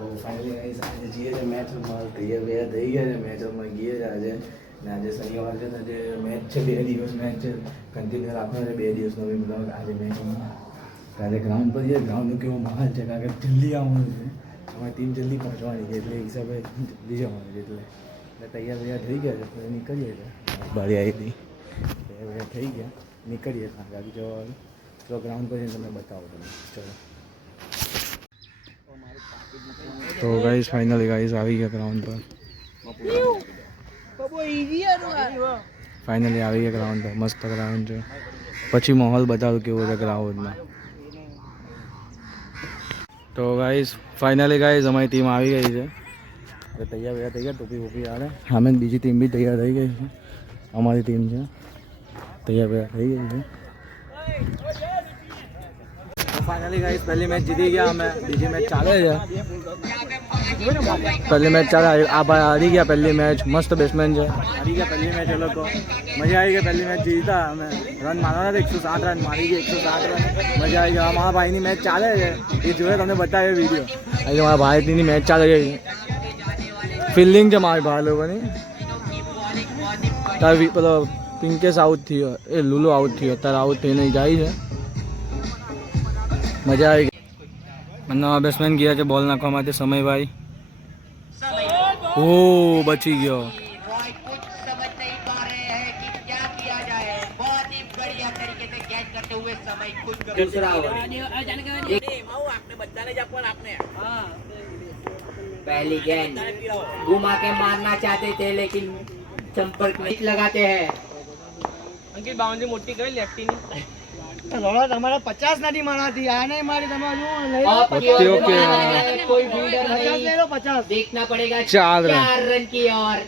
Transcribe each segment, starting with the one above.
તો finally guys આજે જઈએ છે મેચ રમવા. તૈયાર થઈ ગયા છે, મેચ રમવા ગઈએ છે આજે. ને આજે શનિવાર છે, આજે મેચ છે, 2 દિવસ મેચ છે, કન્ટિન્યુ રાખવાનો છે 2 દિવસનો બી બ્લોગ. આજે મેચ રમવા આજે ગ્રાઉન્ડ પર જઈએ. ગ્રાઉન્ડનો કેવો માહોલ છે, કારણ કે જલ્દી આવવાનું છે, અમારી ટીમ જલ્દી પહોંચવાની છે, એટલે હિસાબે જલ્દી જવાનું છે. એટલે તૈયાર થઈ ગયા છે, તો નીકળીએ છીએ. બારી આવી હતી, તૈયાર થઈ ગયા, નીકળીએ ગાડી જવાનું. તો ગ્રાઉન્ડ પર જઈને તમને બતાવો તમે. ચલો. તો ગાઈસ ફાઇનલી ગાઈસ આવી ગયા ગ્રાઉન્ડ પર. ફાઇનલી આવી ગયા ગ્રાઉન્ડ પર. મસ્ત ગ્રાઉન્ડ છે. પછી માહોલ બતાવું કેવો છે ગ્રાઉન્ડમાં. તો ગાઈસ ફાઇનલી ગાઈસ અમારી ટીમ આવી ગઈ છે. તૈયાર થઈ ગયા, ટોપી વોપી આવે. સામે બીજી ટીમ બી તૈયાર થઈ ગઈ છે. અમારી ટીમ છે તૈયાર થઈ ગઈ છે. ફાઇનલી ગાઈસ પહેલી મેચ જીતી ગયા અમે. બીજી મેચ ચાલે છે. પહેલી મેચ ચાલે. આ ભાઈ હારી ગયા પહેલી મેચ. મસ્ત બેટ્સમેન છે, હારી ગયા પહેલી મેચ. એ લોકો મજા આવી ગઈ. પહેલી મેચ જીતા અમે. રન મારવાના 107 રન મારી ગયા. 107 રન મજા આવી ગઈ. મારા ભાઈની મેચ ચાલે છે, એ જોયે તમને બતાવ્યો વિડીયો. એટલે મારા ભાઈની મેચ ચાલે છે. ફિલ્ડિંગ છે મારી ભાઈ લોકોની. તાર પેલો પિંકેશ આઉટ થયો, એ લુલો આઉટ થયો, અત્યારે આઉટ થઈને જાય છે. મજા આવી ગઈ. નવા બેટ્સમેન ગયા છે બોલ નાખવા માટે. સમયભાઈ ઓ બચી ગયો. पहली गेंद घुमा के मारना चाहते थे लेकिन संपर्क नहीं लगाते हैं. અંકિત બાઉન્ડ્રી મોટી કરી લેફ્ટી ની તમારે 50 નથી મારાથી. આ નહીં મારી તમારે कोई फील्डर नहीं. 50 देखना पड़ेगा. 4 रन की और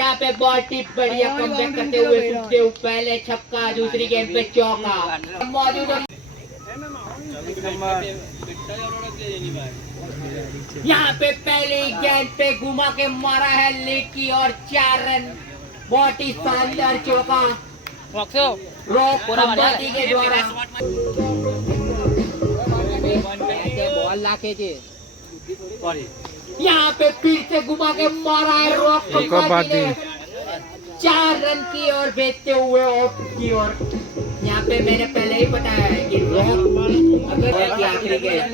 यहाँ पे बॉल टिप बढ़िया कमबैक करते हुए सूखते हुए पहले छक्का, दूसरी गेंद पे चौका मौजूद. यहाँ पे पहली गेंद पे घुमा के मारा है लेग की और 4 रन. बहुत ही शानदार चौका रोक अंबाती के द्वारा. बॉल लाके थे. यहाँ पे फिर से घुमा के मारा है रोक अंबाती ने. 4 रन की ओर भेजते हुए ऑफ की ओर. यहाँ पे मैंने पहले ही बताया है कि रोक अगर आखिरी गेंद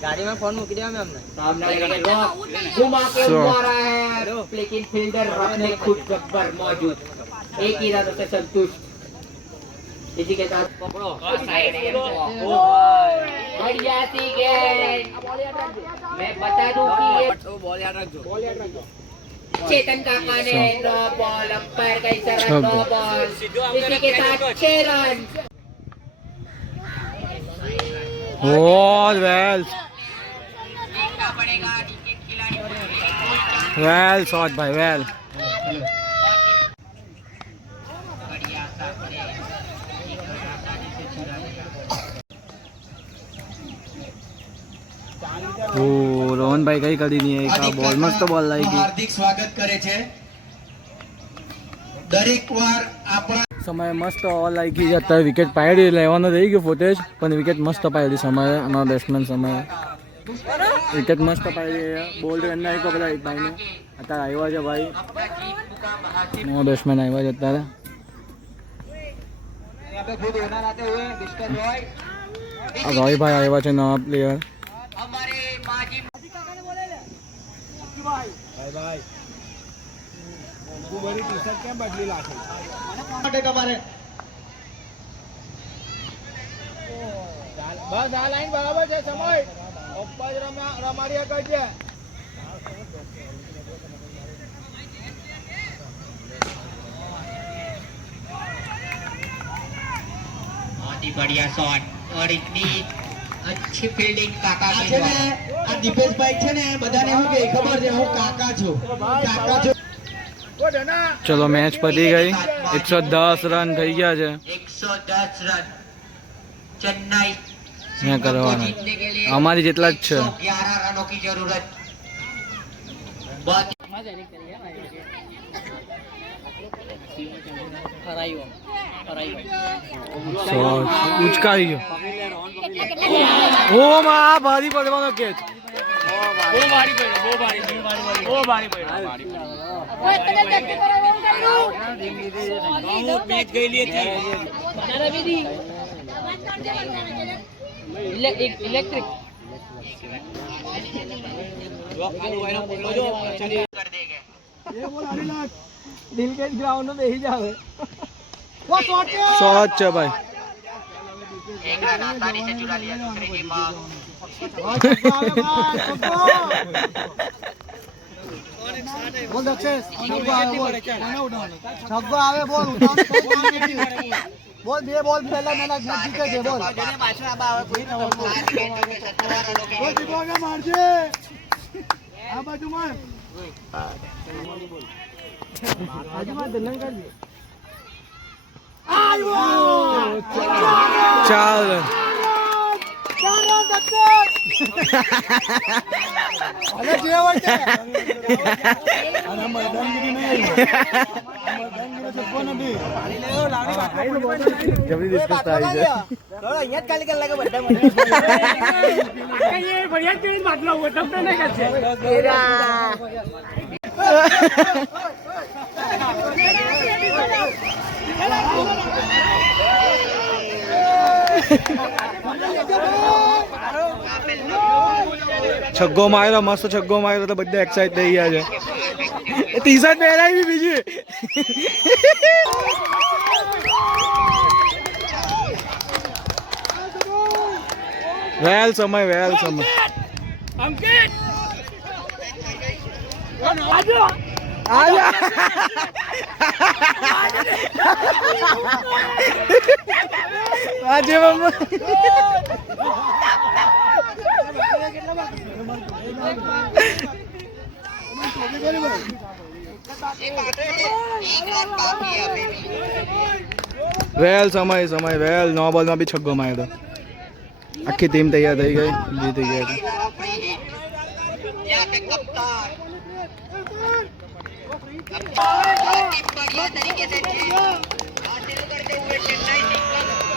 ગાડી માં ફોન મૂકી દેવા મેં सामने रोक घुमा के मारा है लेकिन फील्डर अपने खुद गब्बर मौजूद. एक ही इरादों से संतुष्ट. इसी के साथ पकड़ो बढ़िया सी गेंद. मैं बता दूं कि ये બોલ યાદ રાખજો. चेतन काका ने नो बॉल अंपायर का इशारा नो बॉल. इसी के साथ 6 रन. और वेल वेल शॉट भाई वेल. રોહન ભાઈ કઈ કરી નહીં. એક બોલ મસ્ત બોલ લાગી ગઈ. હાર્દિક સ્વાગત કરે છે. દરેક વાર આપણા સમય મસ્ત ઓલ લાગી ગઈ. અત્યારે વિકેટ પાડી લેવાનો રહી ગયો ફૂટેજ, પણ વિકેટ મસ્ત પાડી. સમય અમારા બેટ્સમેન સમય વિકેટ મસ્ત પાડી. બોલ રન નાખ્યો પેલા એક ભાઈને. અત્યારે આવ્યા છે ભાઈ, નવા બેટ્સમેન આવ્યા છે અત્યારે. રોયભાઈ આવ્યા છે નવા પ્લેયર. માટે તમારે બસ આ લાઈન બરાબર છે. સમય ઉપર રમાડ્યા કરજે. बहुत ही बढ़िया शॉट और इतनी अच्छी फील्डिंग काका આ की છે द्वारा. ને આ દીપેશભાઈ છે ને બધાને હું કે ખબર છે હું કાકા છું. કાકા છું. ચલો મેચ પતી ગઈ. 110 રન થઈ ગયા છે. 110 रन चेन्नई क्या करवाना? जीतने के लिए हमारी जितना अच्छा 111 रनों की जरूरत. बहुत ઉચકાઈ ગયો. ઓ માં ભારી પડવાનો કેચ. इलेक्ट्रिक દિલ કે ગ્રાઉન્ડ में બેહી જાવે वो शॉट છે ભાઈ एक रन आसानी से चुरा लिया दूसरे की मां बोल सक्सेस छक्को आवे बोल बोल बे बोल पहला मैच जीते थे बोल बोल जीतोगे मार दे आ बाजू मार बाजू मार दलन कर दे आयो 4 રન अरे जे वाटे અને મૈદાનગીરી નહીં મૈદાનગીરી છપ્પો નથી પાણી લેવો લાવડી જબરી ડિસ્કસ થાય છે થોડો અહીંયા જ ખાલી કર લાગે બધા મને એ બઢિયા કેવી માટલો ઓટપતો નહીં કરશે છગ્ગો માર્યો મસ્ત છગ્ગો માર્યો તો બધા એક્સાઇટ થઈ ગયા છે એ ટી શર્ટ પહેરાવી બીજી વેલ સમય અંકિત આજા આજે મમ્મા વેલ સમય વેલ નો બોલમાં બી છગ્ગો માર્યો આખી ટીમ તૈયાર થઈ ગઈ જીતી ગઈ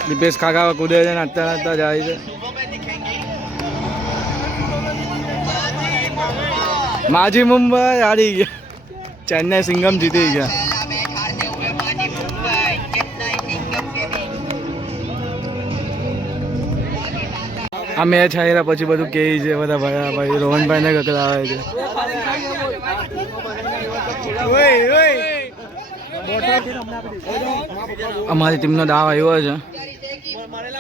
દીપેશ કાકા કૂદે છે નાચતા જાય છે માજી મુંબઈ હારી ગયા ચેન્નાઈ સિંગમ જીતી ગયા આ મેચ હાર્યા પછી બધું કે છે બધા ભાઈ રોહનભાઈ ને કકડાવે છે અમારી ટીમનો દાવ આવ્યો છે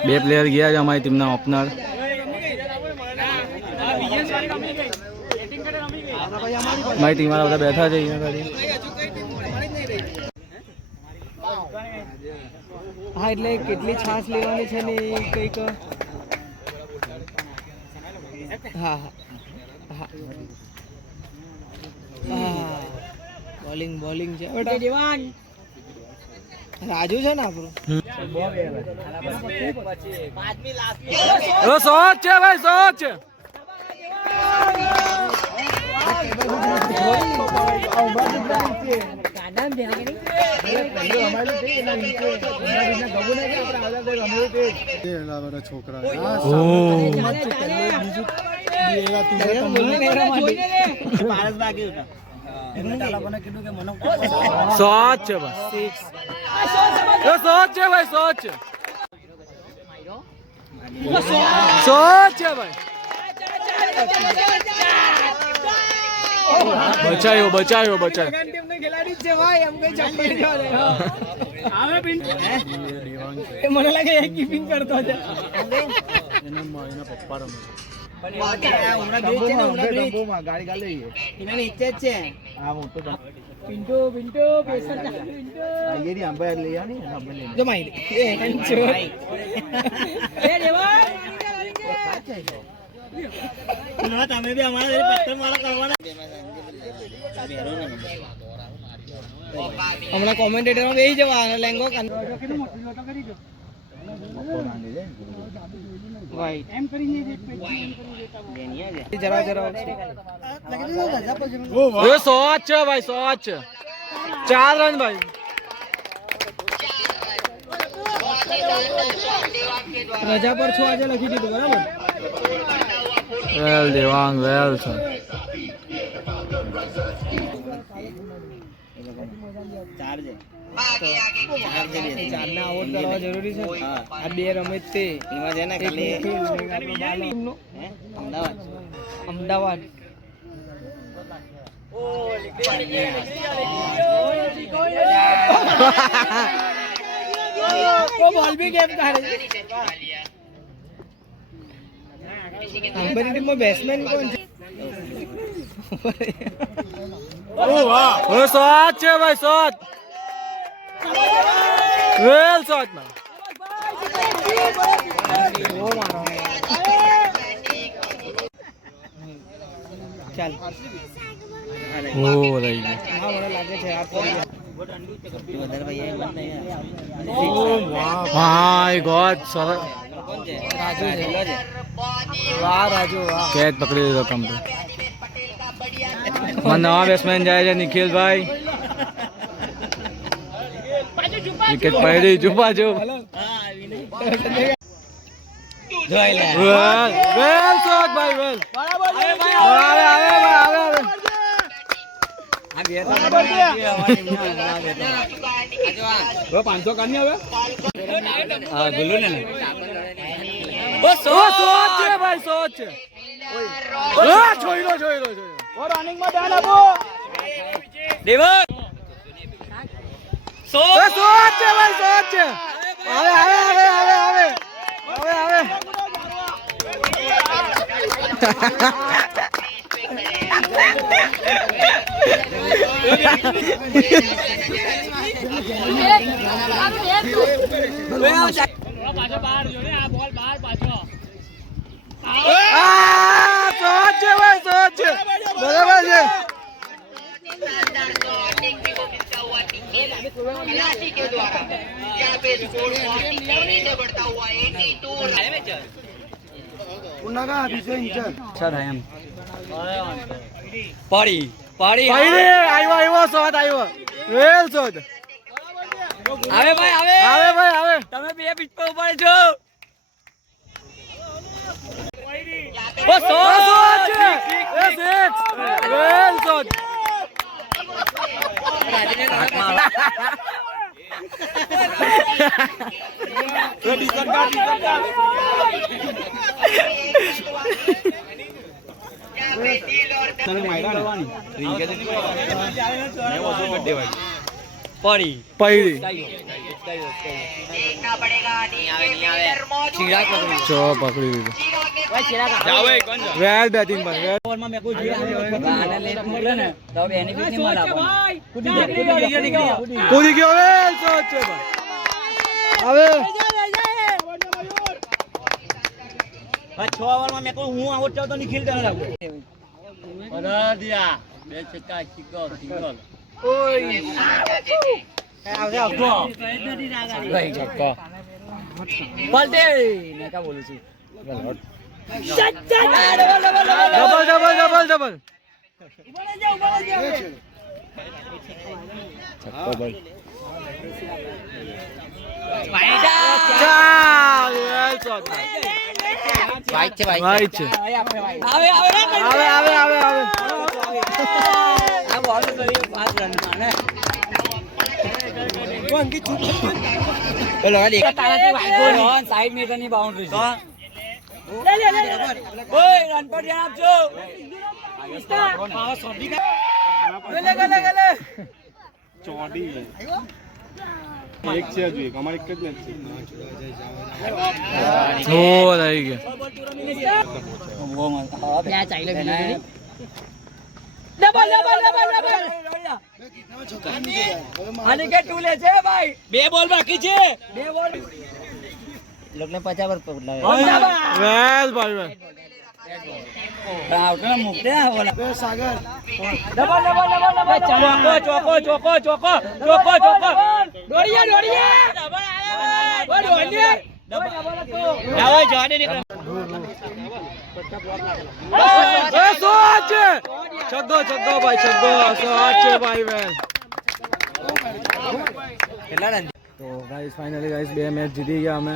2 પ્લેયર ગયા છે અમારી ટીમના ઓપનર મારી ટીમ વાળા બધા બેઠા છે અહીંયા ગાડી હા એટલે કેટલી છાસ લેવાની છે ને કઈક હા બોલિંગ છે બેટા દેવાન રાજુ છે ને આપણો શોટ છે ભાઈ શોટ છે શોટ છે ભાઈ શોટ છે ભાઈ શોટ છે બચાયો મને લાગે કીપિંગ કરતો છે પિન્ટુ પેસર તમે બી અમારા પત્તર મારા કરવાના હમણાં કોમેન્ટેટરમાં બેસી જવા લેંગો શોટ છે ભાઈ શોટ છે 4 રન ભાઈ રજા પર છો આજે લખી દીધું બરાબર વેલ દેવાંગ વેલ છે. ચારને આઉટ કરવા જરૂરી છે. આ બે રમે જ તે એમાં છે ને ખાલી અમદાવાદ બોલ બી કેમ કાઢે અંબરની ટીમમાં બેટ્સમેન કોણ છે? શોટ છે ભાઈ, શોટ વેલ શોટ માં. ચાલ ઓ રહી ગયું. હા મને લાગે છે આ પડી માય ગોડ સરસ રાજુ છે. વાહ રાજુ વાહ. કેચ પકડી લીધો કમ્પ્લીટ. નવા બેટ્સમેન જાય છે નિખિલભાઈ. વિકેટ પડી ચૂપા જો. વેલ શોટ ભાઈ વેલ. આવે આવે આવે આવે. શોટ છે ભાઈ, શોટ છે. જોઈ લો જોઈ લો જોઈ લો. રનિંગમાં ધ્યાન આપો. શોટ છે ભાઈ, શોટ છે. આવે આવે આવે આવે આવે આવે આવે. શોટ છે ભાઈ, શોટ છે. બરાબર છે. આવ્યો શોટ આવ્યો. વેલ શોટ. આવે ભાઈ આવે આવે ભાઈ આવે. તમે બે પિચ પર ઉભા છો. શોટ છે. સિક્સ. વેલ શોટ. પડી ચો પકડી લીધું. વેલ બેટિંગ પર વેલ. કૂદી ગયો. વેલ શોટ છે ભાઈ. હવે 6 ઓવરમાં મેં કહું હું આઉટ જાઉં તો નિખિલ તને લાગુ ડબલ ડબલ ડબલ ડબલ. ચાલ વેલ શોટ. વાઈટ છે વાઈટ છે. આવે આવે આવે આવે આવે આવે. આ બોલ કરી 5 રન માને બોલો આલી તારાથી વાગ્યો રન 60 મીટરની બાઉન્ડરી છે. લે લે લે ઓય રન પર ધ્યાન આપજો. ગલે ગલે ગલે ચોડી એક છે હજુ એક અમાર એક જ મેચ છે. ઓ રહી ગયો. ત્યાં ચાલે ડબલ ડબલ ડબલ ડબલ આની કે ટુ લે છે ભાઈ. 2 બોલ બાકી છે. 2 બોલ લોકને 50 પર પકડાવે. વેલ ભાઈ વેલ. આઉટ ને મુકતે બોલા સાગર ડબલ ડબલ ડબલ ચોકો ચોકો ચોકો ચોકો ચોકો દોડીએ દોડીએ ડબલ આવે ઓય દોડીએ ડબલ આવો જોડે નીકળ. શોટ છે. છગ્ગો છગ્ગો ભાઈ છગ્ગો. શોટ છે ભાઈ વેલ. કેટલા રન? તો ગાઈસ ફાઇનલી ગાઈસ 2 મેચ જીતી ગયા અમે.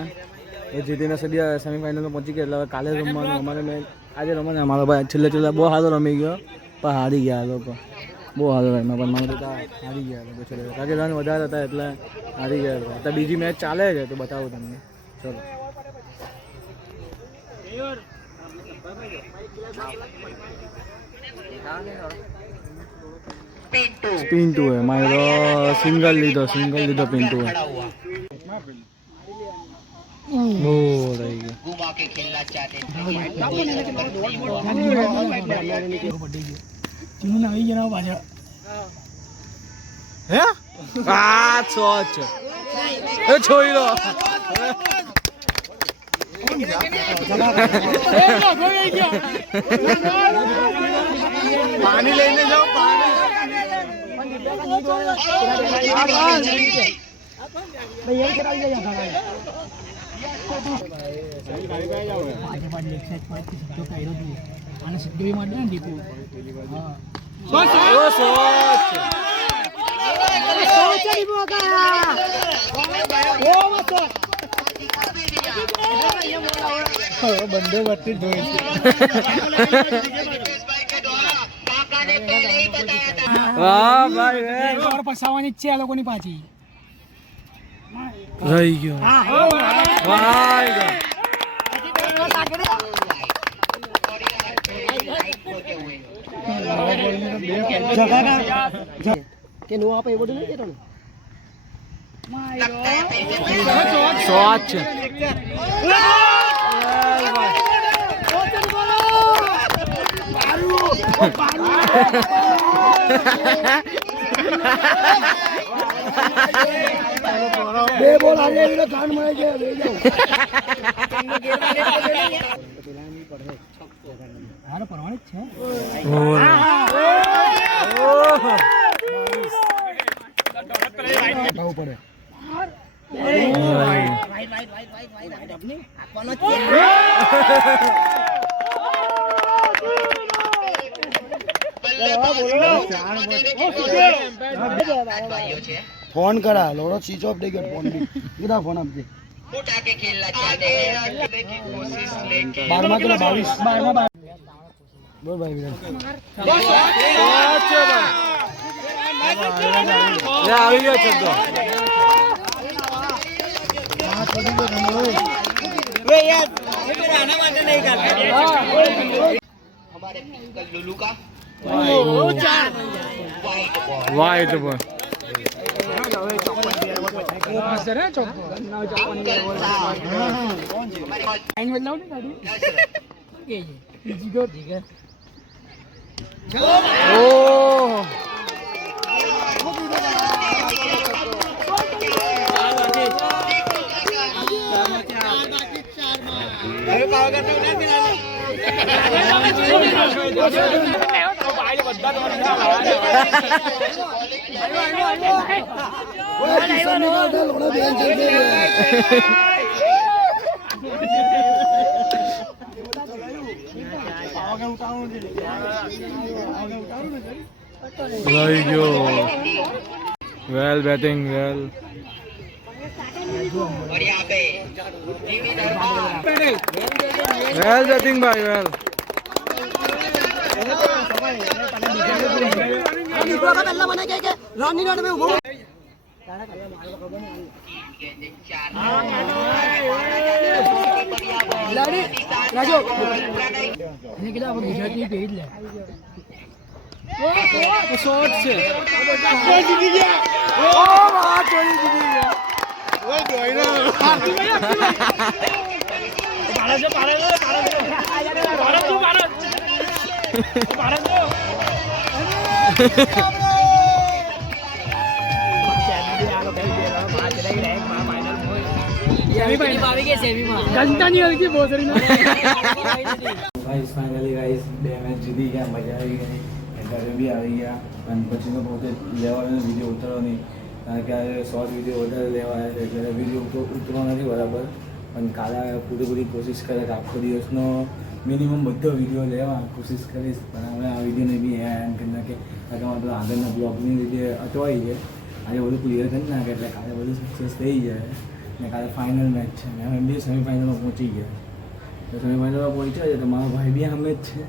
એ જીતીને સીધી સેમીફાઇનલમાં પહોંચી ગયા. એટલે કાલે રમવાનું અમારે મેચ આજે રમે મારો ભાઈ છેલ્લે બહુ સારો રમી ગયો પણ હારી ગયા લોકો બહુ સારો રમ્યા પણ મારા પિતા હારી ગયા લોકો છેલ્લે કારણ કે રન વધારે હતા એટલે હારી ગયા હતા તો બીજી મેચ ચાલે છે તો બતાવું તમને ચલો पिंटू है मारो सिंगल लीधो पिंटू है ओ रही गई घुमा के खेलना चाहते હે આ સોચ એ છોઈ લો પાણી લઈને જાઓ બંને વચ્ચે જોઈ વાહ ભાઈ પસાવાની જ છે આ લોકોની પાછી રહી ગયો કે નો આપે એ બધું નહીં કેતો ને સોચ બે બોલ આજે એનો કાન મળે છે લઈ જાઓ હારો પરવાણી જ છે પડે ફોન કરા લોડો સ્વિચ ઓફ થઈ ગયો ફોન બી કીધા ફોન આપજે उठा के खेलना चाहते हैं की कोशिश लेके 12 किलो 22 બોલ ભાઈ લે આવી ગયો છક્કો हमारे अंकल लुलू का white ball Well batting, well. और यहाँ पे Well batting, bhai, well. Finally guys બે મેચ જીતી ગયા મજા આવી ગઈ ઘરે બી આવી ગયા અને પછીનો પોતે લેવાનો વિડીયો ઉતરવો નહીં કારણ કે આ શોર્ટ વિડીયો વધારે લેવા આવ્યા છે એટલે વિડીયો ઉતરવા નથી બરાબર પણ કાલે પૂરી કોશિશ કરે કે આખો દિવસનો મિનિમમ બધો વિડીયો લેવા કોશિશ કરીશ પણ હવે આ વિડીયોને બી એન્ડ કરી નાખે કારણ કે અમારે આગળના બ્લોગની રીતે અટવાઈ છે આજે બધું ક્લિયર કરી નાખે એટલે કાલે બધું સક્સેસ થઈ જાય ને કાલે ફાઇનલ મેચ છે ને અમે બી સેમિફાઇનલમાં પહોંચી ગયા તો સેમીફાઇનલમાં પહોંચ્યો છે તો મારો ભાઈ બી સામે જ છે,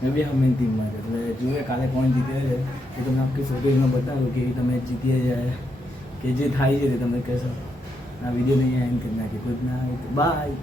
મેં બી સામે ટીમમાં છે. એટલે જોઈએ કાલે કોણ જીતે છે એ તમને આખી ફોટેજમાં બતાવું કે તમે જીતીએ જાય કે જે થાય છે તે તમે કહેશો. આ વિડીયો નહીં એન્ડ કરી નાખી. Good night, by.